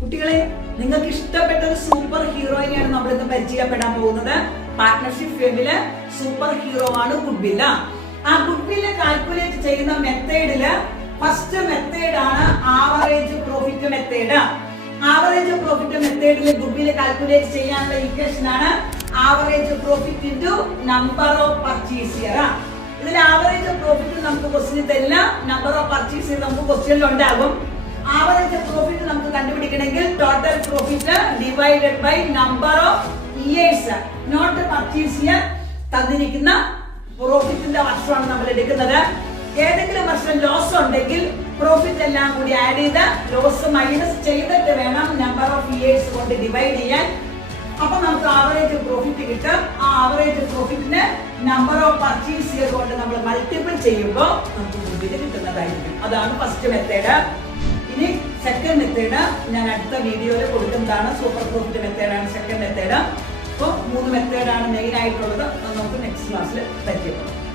കുട്ടികളെ, നിങ്ങൾക്ക് ഇഷ്ടപ്പെട്ട ഒരു സൂപ്പർ ഹീറോയിനെയാണ് നമ്മൾ ഇന്ന് പരിചയപ്പെടാൻ പോകുന്നത്. പാർട്ട്ണർഷിപ്പ് ഫേമില് സൂപ്പർ ഹീറോ ആണ് ഗുഡ്വിൽ. ആ ഗുഡ്വില് കാൽക്കുലേറ്റ് ചെയ്യുന്ന മെത്തേഡില് ഫസ്റ്റ് മെത്തേഡ് ആണ് average profit method. Average profit മെത്തേഡിൽ ഗുഡ്വിൽ കാൽക്കുലേറ്റ് ചെയ്യാനുള്ള ഇക്വേഷൻ ആണ് average profit into number of purchase year. ഇതിൽ ആവറേജ് പ്രോഫിറ്റ് നമുക്ക് ക്വസ്റ്റ്യൻ തരില്ല, നമ്പർ ഓഫ് പർച്ചേസിയർ നമുക്ക് ക്വസ്റ്റ്യനിൽ ഉണ്ടാകും. ആവറേജ് പ്രോഫിറ്റ് നമുക്ക് കണ്ടുപിടിക്കണമെങ്കിൽ total profit divided by number of years note purchase year തന്നിരിക്കുന്ന പ്രോഫിറ്റിന്റെ വർഷമാണ് നമ്മൾ എടുക്കുന്നത്. ഏതെങ്കിലും വർഷം ലോസ് ഉണ്ടെങ്കിൽ പ്രോഫിറ്റ് എല്ലാം കൂടി ആഡ് ചെയ്ത് ലോസ് മൈനസ് ചെയ്തിട്ട് വേണം നമ്പർ ഓഫ് ഇയേഴ്സ് കൊണ്ട് ഡിവൈഡ് ചെയ്യാൻ. അപ്പൊ നമുക്ക് ആവറേജ് പ്രോഫിറ്റ് കിട്ടും. ആ ആവറേജ് പ്രോഫിറ്റിന് നമ്പർ ഓഫ് പർച്ചേസ് ഇയർ കൊണ്ട് നമ്മൾ മൾട്ടിപ്പിൾ ചെയ്യുമ്പോൾ നമുക്ക് ഗുഡ്വിൽ കിട്ടുന്നതായിരിക്കും. അതാണ് ഫസ്റ്റ് മെത്തേഡ്. ഇനി സെക്കൻഡ് മെത്തേഡ് ഞാൻ അടുത്ത വീഡിയോയിൽ കൊടുക്കുന്നതാണ്. സൂപ്പർ പ്രോഫിറ്റ് മെത്തേഡാണ് സെക്കൻഡ് മെത്തേഡ്. അപ്പോൾ 3 മെത്തേഡാണ് മെയിൻ ആയിട്ടുള്ളത്. അത് നമുക്ക് നെക്സ്റ്റ് ക്ലാസ്സിൽ പരിചയപ്പെടാം.